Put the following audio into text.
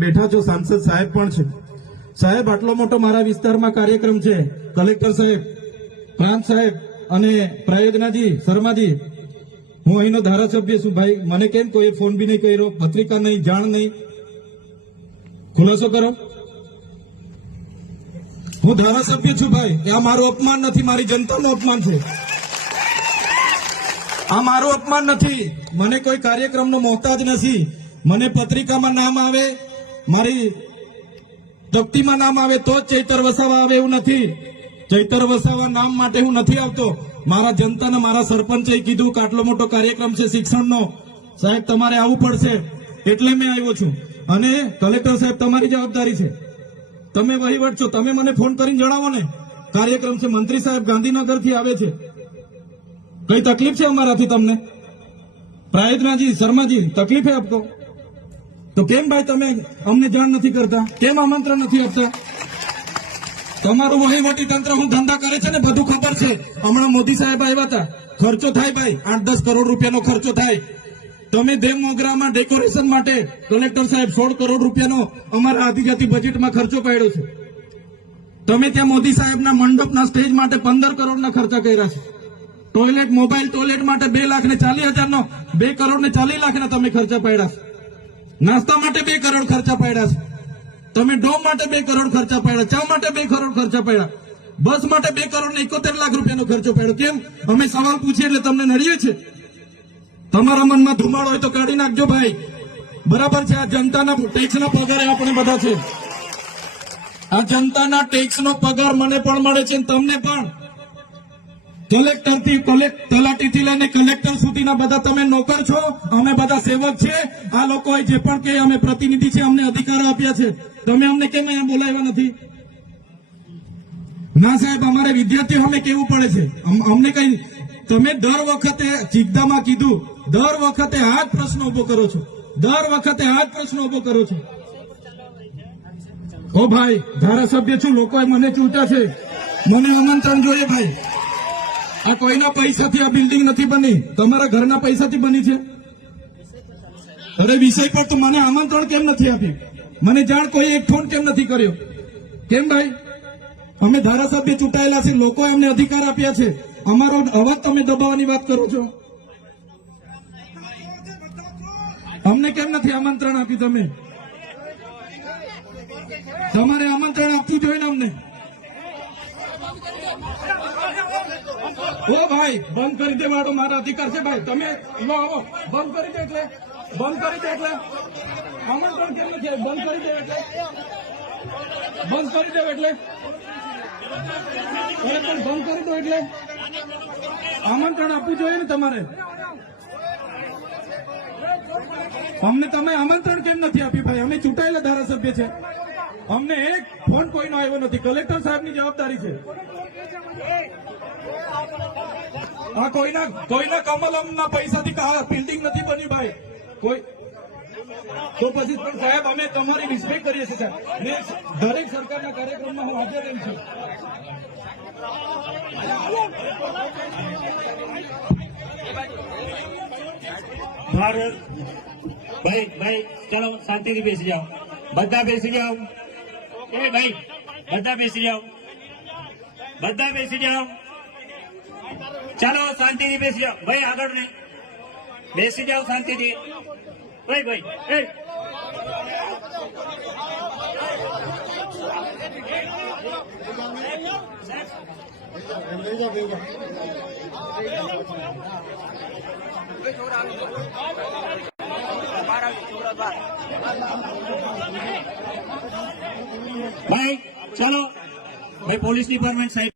બેઠા છો, સાંસદ સાહેબ પણ છે. સાહેબ, આટલો મોટો મારા વિસ્તારમાં કાર્યક્રમ છે. કલેક્ટર સાહેબ, પ્રાંત સાહેબ અને પ્રાયોજનાજી, શર્માજી, હું અહીંનો ધારાસભ્ય છું. ભાઈ, મને કેમ કોઈ ફોન બી નહીં કર્યો, પત્રિકા નહીં, જાણ નહીં, ખુલાસો કરો. હું ધારાસભ્ય છું ભાઈ. આ મારું અપમાન નથી, મારી જનતાનું અપમાન છે. આ મારું અપમાન નથી. મને કોઈ કાર્યક્રમનો મોહતાજ નથી. મને પત્રિકામાં નામ આવે, મારી તકતીમાં નામ આવે તો જ ચૈતર વસાવા આવે એવું નથી. ચૈતર વસાવા નામ માટે હું નથી આવતો. મારા જનતાને, મારા સરપંચે કીધું કે આટલો મોટો કાર્યક્રમ છે શિક્ષણનો, સાહેબ તમારે આવવું પડશે, એટલે મેં આવ્યો છું. અને કલેક્ટર સાહેબ, તમારી જવાબદારી છે, તમે વહીવટ છો, તમે મને ફોન કરીને જણાવો ને કાર્યક્રમ છે. મંત્રી સાહેબ ગાંધીનગરથી આવે છે, કઈ તકલીફ છે અમારાથી તમને? પ્રાયોજનાજી, શર્માજી, તકલીફ है आपको? તો કેમ ભાઈ તમે અમને જાણ નથી કરતા? કેમ આમંત્રણ નથી આપતા? તમારું વહીવટી તંત્ર હું ધંધા કરે છે ને બધું ખબર છે. હમણાં મોદી સાહેબ આવ્યા હતા, ખર્ચો થાય ભાઈ, 8-10 કરોડ રૂપિયાનો ખર્ચો થાય. તમે દેવ મોગરામાં ડેકોરેશન માટે કલેક્ટર સાહેબ 16 કરોડ રૂપિયાનો અમારા આદિજાતિ બજેટમાં ખર્ચો પાડ્યો છે. તમે ત્યાં મોદી સાહેબના મંડપના સ્ટેજ માટે 15 કરોડના ખર્ચા કર્યા છે. ટોયલેટ, મોબાઈલ ટોયલેટ માટે 2,40,000નો 2 કરોડ ને 40 લાખના તમે ખર્ચા પાડ્યા છે. નાસ્તા માટે 2 કરોડ ખર્ચા પાડ્યા છે. તમે ડોમ માટે 2 કરોડ ખર્ચા પાડ્યા, ચા માટે 2 કરોડ ખર્ચા પાડ્યા, બસ માટે 2 કરોડ ને 71 લાખ રૂપિયાનો ખર્ચો પાડ્યો. કેમ? અમે સવાલ પૂછીએ એટલે તમને નડીએ છે? તમારા મનમાં ધુમાડો હોય તો કાઢી નાખજો ભાઈ. બરાબર છે, આ જનતાના ટેક્સના પગારે આપણે બધા છે. આ જનતાના ટેક્સનો પગાર મને પણ મળે છે, તમને પણ. કલેક્ટરથી તલાટીથી લઈને કલેક્ટર સુધીના બધા તમે નોકર છો, અમે બધા સેવક છે. આ લોકોએ જે પણ કે અમે પ્રતિનિધિ છે, અમને અધિકારો આપ્યા છે. તમે અમને કેમ અહીંયા બોલાવ્યા નથી? ના સાહેબ, અમારે વિદ્યાર્થીઓ અમે કેવું પડે છે. અમને કઈ, તમે દર વખતે ચિકદામાં કીધું, દર વખતે આ જ પ્રશ્ન ઉભો કરો છો, દર વખતે આ જ પ્રશ્ન ઉભો કરો છો. ઓ ભાઈ, ધારાસભ્ય છું, લોકોએ મને ચૂંટ્યા છે, મને આમંત્રણ જોઈએ ભાઈ. આ કોઈના પૈસાથી આ બિલ્ડિંગ નથી બની, તમારા ઘરના પૈસાથી બની છે. અરે વિષય પર તો મને આમંત્રણ કેમ નથી આપ્યું? મને જાણ કોઈ એક ફોન કેમ નથી કર્યો? કેમ ભાઈ? અમે ધારાસભ્ય ચૂંટાયેલા છે, લોકોએ અમને અધિકાર આપ્યા છે, અમારો અવાજ તમે દબાવવાની વાત કરો છો. અમને કેમ નથી આમંત્રણ આપ્યું? તમે તમારે આમંત્રણ આપવું જોઈએ ને અમને. ઓ ભાઈ, બંધ કરી દેવાડો, મારા અધિકાર છે ભાઈ. તમે લો આવો, બંધ કરી દે એટલે, બંધ કરી દે એટલે આમંત્રણ કેમ નથી? બંધ કરી દે એટલે, બંધ કરી દે એટલે, પણ બંધ કરી દો એટલે આમંત્રણ આપવું જોઈએ ને તમારે. અમને તમે આમંત્રણ કેમ નથી આપ્યું ભાઈ? અમે ચૂંટાયેલા ધારાસભ્ય છે, અમને એક ફોન કોઈનો આવ્યો નથી. કલેક્ટર સાહેબની જવાબદારી છે. આ કોઈના કમલમના પૈસાથી બિલ્ડિંગ નથી બની ભાઈ. કોઈ તો પછી પણ સાહેબ, અમે તમારી રિસ્પેક્ટ કરીએ છીએ સાહેબ. ને દરેક સરકારના કાર્યક્રમમાં હું હાજર રહું છું. ભાઈ ચલો શાંતિથી બેસી જાઓ, બધા બેસી જાઓ. એ ભાઈ, બધા બેસી જાઓ, બધા બેસી જાઓ. ચાલો શાંતિથી બેસી જાઓ ભાઈ, આગળ નહીં, બેસી જાઓ શાંતિથી. ભાઈ એ ભાઈ ચલો ભાઈ, પોલીસ ડિપાર્ટમેન્ટ સાહેબ